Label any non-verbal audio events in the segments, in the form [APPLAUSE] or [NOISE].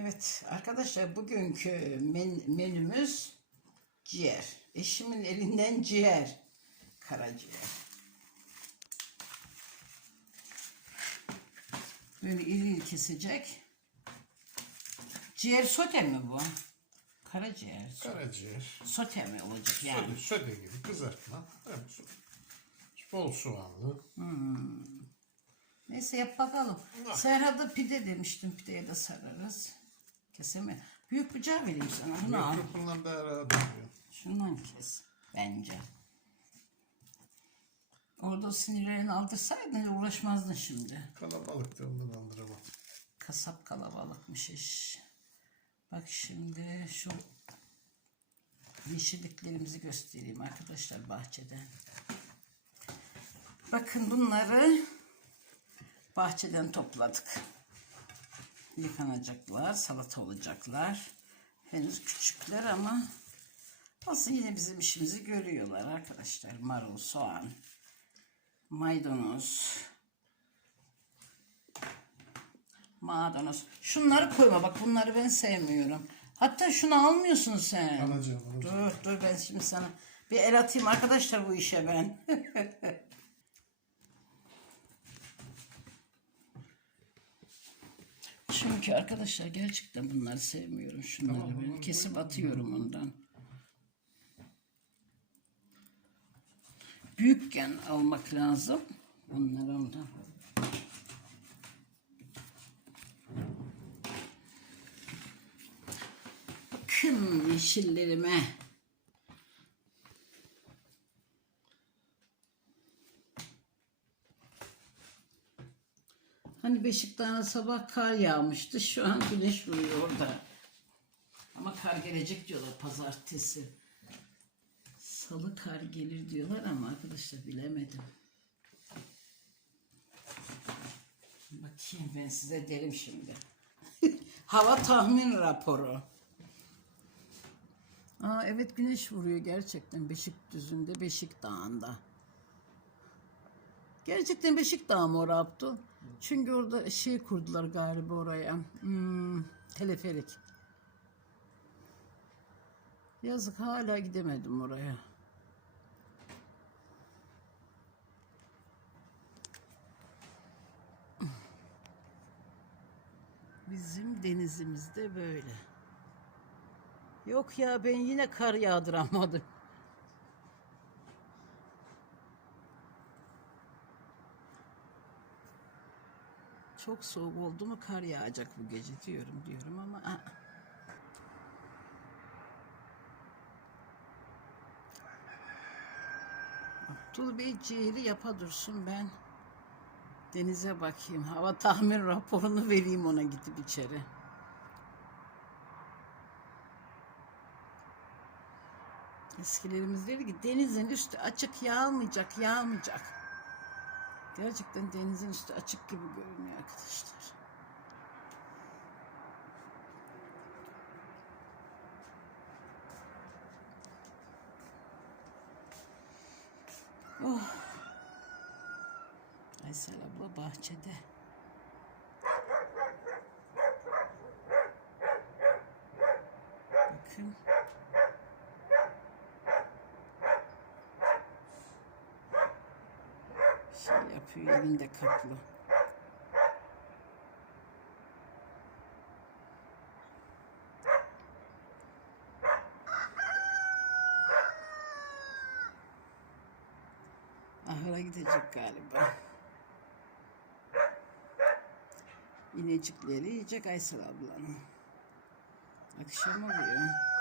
Evet arkadaşlar bugünkü men- menümüz ciğer. Eşimin elinden ciğer. Karaciğer. Böyle iri iri kesecek. Ciğer sote mi bu? Karaciğer. Karaciğer. Sote mi olacak yani? Söde, söde gibi kızartma. Evet. Bol soğanlı. Neyse yap bakalım. Serhat'a pide demiştim. Pideye de sararız. Keseme. Büyük bıçağı vereyim sana. Bunu al. Rahat oluyor. Şundan kes. Bence. Orada sinirlerini aldırsaydın uğraşmazdın şimdi. Kalabalıktı ondan aldıramam. Kasap kalabalıkmış iş. Bak şimdi şu yeşilliklerimizi göstereyim arkadaşlar bahçeden. Bakın bunları bahçeden topladık. Yıkanacaklar, salata olacaklar. Henüz küçükler ama nasıl yine bizim işimizi görüyorlar arkadaşlar. Marul, soğan, maydanoz, maydanoz. Şunları koyma bak bunları ben sevmiyorum. Hatta şunu almıyorsun sen. Alacağım, alacağım. Dur dur ben şimdi sana bir el atayım arkadaşlar bu işe ben. [LAUGHS] Çünkü arkadaşlar gerçekten bunları sevmiyorum şunları Tamam, ben kesip atıyorum ondan. Büyükken almak lazım. Bunları ondan. Bakın yeşillerime. Hani Beşiktaş'a sabah kar yağmıştı. Şu an güneş vuruyor orada. Ama kar gelecek diyorlar pazartesi. Salı kar gelir diyorlar ama arkadaşlar bilemedim. Bakayım ben size derim şimdi. [LAUGHS] Hava tahmin raporu. Aa evet güneş vuruyor gerçekten Beşikdüzü'nde, Beşik Dağı'nda. Gerçekten Beşik Dağı mı Abdul? Çünkü orada şey kurdular galiba oraya. Hmm, teleferik. Yazık hala gidemedim oraya. Bizim denizimizde böyle. Yok ya ben yine kar yağdıramadım. Çok soğuk oldu mu kar yağacak bu gece diyorum diyorum ama aa. Abdul Bey ciğeri yapa dursun ben denize bakayım. Hava tahmin raporunu vereyim ona gidip içeri. Eskilerimiz dedi ki denizin üstü açık yağmayacak, yağmayacak. Gerçekten denizin üstü açık gibi görünüyor arkadaşlar. Oh. Aysel abla bahçede. Bakın. Yapıyor elinde kaplı. Ahıra gidecek galiba. İnecikleri yiyecek Aysel ablanın. Akşam oluyor.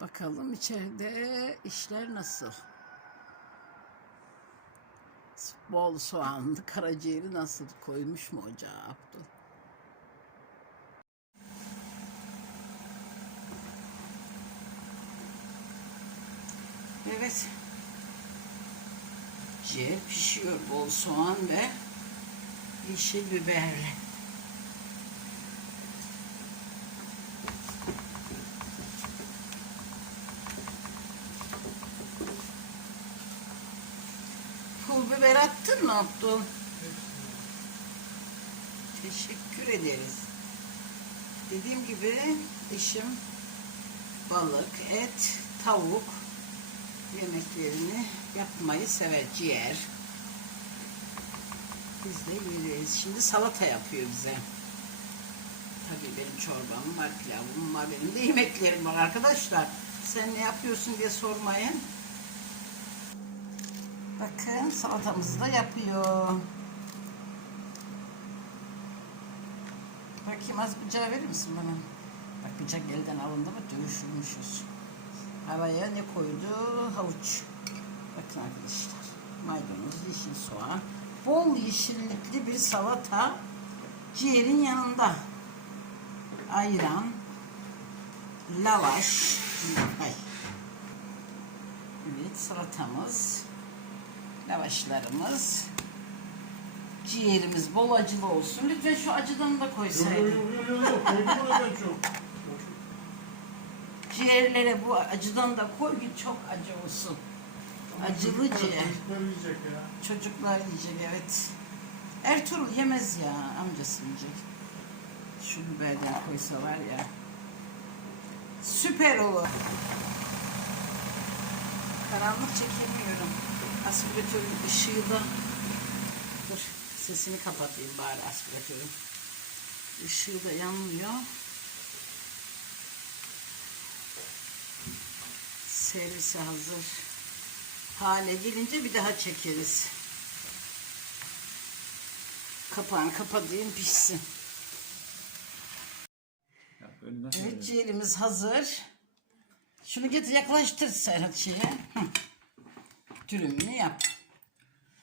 Bakalım içeride işler nasıl? Bol soğanlı karaciğeri nasıl koymuş mu ocağa Abdul? Evet. Ciğer pişiyor bol soğan ve yeşil biberle. Pul biber Abdul? Teşekkür ederiz. Dediğim gibi eşim balık, et, tavuk yemeklerini yapmayı sever. Ciğer. Biz de yeriz. Şimdi salata yapıyor bize. Tabii benim çorbam var, pilavım var, benim de yemeklerim var arkadaşlar. Sen ne yapıyorsun diye sormayın. Bakın salatamızı da yapıyor. Bakayım az bıçağı verir misin bana? Bak bıçak elden alındı mı dövüşülmüşüz. Havaya ne koydu? Havuç. Bakın arkadaşlar. Maydanoz, yeşil soğan. Bol yeşillikli bir salata. Ciğerin yanında. Ayran. Lavaş. Ay. Evet salatamız. Lavaşlarımız. Ciğerimiz bol acılı olsun. Lütfen şu acıdan da koysaydın. yok yok yok yok. Koydum ona ben çok. Ciğerlere bu acıdan da koy ki çok acı olsun. Acılı ciğer. Çocuklar yiyecek ya. Çocuklar yiyecek evet. Ertuğrul yemez ya amcası yiyecek. Şu biberden koysa var ya. Süper olur. Karanlık çekemiyorum. Aspiratörün ışığı da. Dur sesini kapatayım bari aspiratörün. Işığı da yanmıyor. Servise hazır. Hale gelince bir daha çekeriz. Kapağını kapatayım pişsin. Evet ciğerimiz hazır. Şunu getir yaklaştır Serhat şeye. Hı. Dürümünü yap.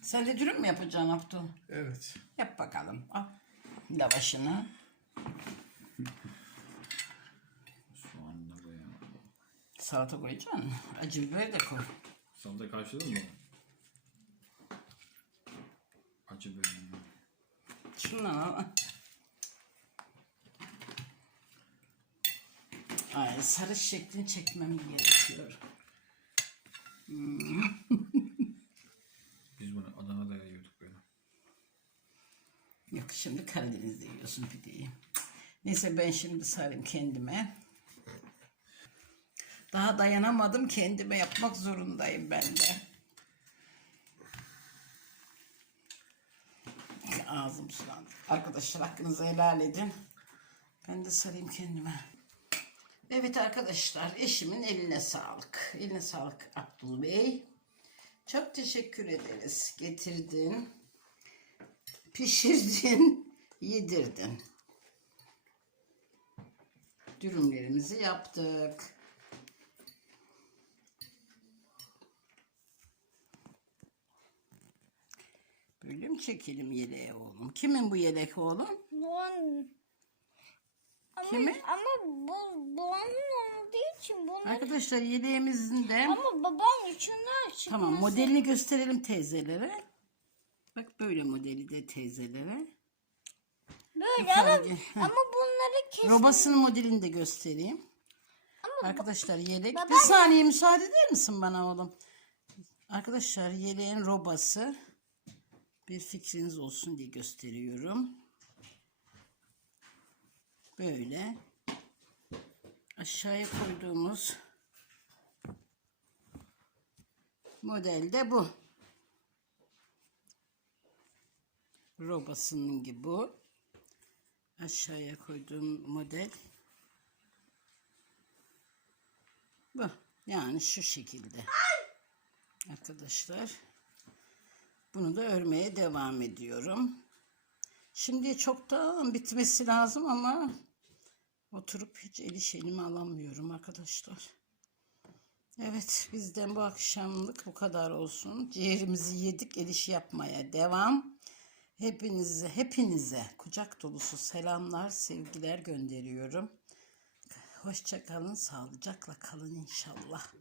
Sen de dürüm mü yapacaksın Abdul? Evet. Yap bakalım. Al. Lavaşını. Soğanla koyalım. Salata koyacaksın. Acı biber de koy. Salata karşıladın mı? Acı bölümü. Şundan al. Ay sarı şeklini çekmem gerekiyor. [LAUGHS] Biz bunu Adana'da yiyorduk böyle. Yok şimdi Karadeniz'de yiyorsun pideyi. Neyse ben şimdi sarayım kendime. Daha dayanamadım kendime yapmak zorundayım ben de. Ağzım sulandı. Arkadaşlar hakkınızı helal edin. Ben de sarayım kendime. Evet arkadaşlar eşimin eline sağlık. Eline sağlık Abdul Bey. Çok teşekkür ederiz. Getirdin pişirdin, [LAUGHS] yedirdin. Dürümlerimizi yaptık. Böyle mi çekelim yeleğe oğlum? Kimin bu yelek oğlum? Boğan. Ama, Kimi? ama bu boğanın olmadığı için bunlar. Arkadaşlar yeleğimizin de Ama babam içinden çıkmaz. tamam modelini gösterelim teyzelere. Bak böyle modeli de teyzelere. Böyle ama, ama bunları kes. Robasının modelini de göstereyim. Arkadaşlar yelek. Baba- Bir saniye müsaade eder misin bana oğlum? Arkadaşlar yeleğin robası bir fikriniz olsun diye gösteriyorum. Böyle aşağıya koyduğumuz model de bu. Robasının gibi bu. Aşağıya koyduğum model bu. Yani şu şekilde. Arkadaşlar. Bunu da örmeye devam ediyorum. Şimdi çoktan bitmesi lazım ama oturup hiç el iş alamıyorum arkadaşlar. Evet bizden bu akşamlık bu kadar olsun. Ciğerimizi yedik el yapmaya devam. Hepinize hepinize kucak dolusu selamlar sevgiler gönderiyorum. Hoşça kalın sağlıcakla kalın inşallah.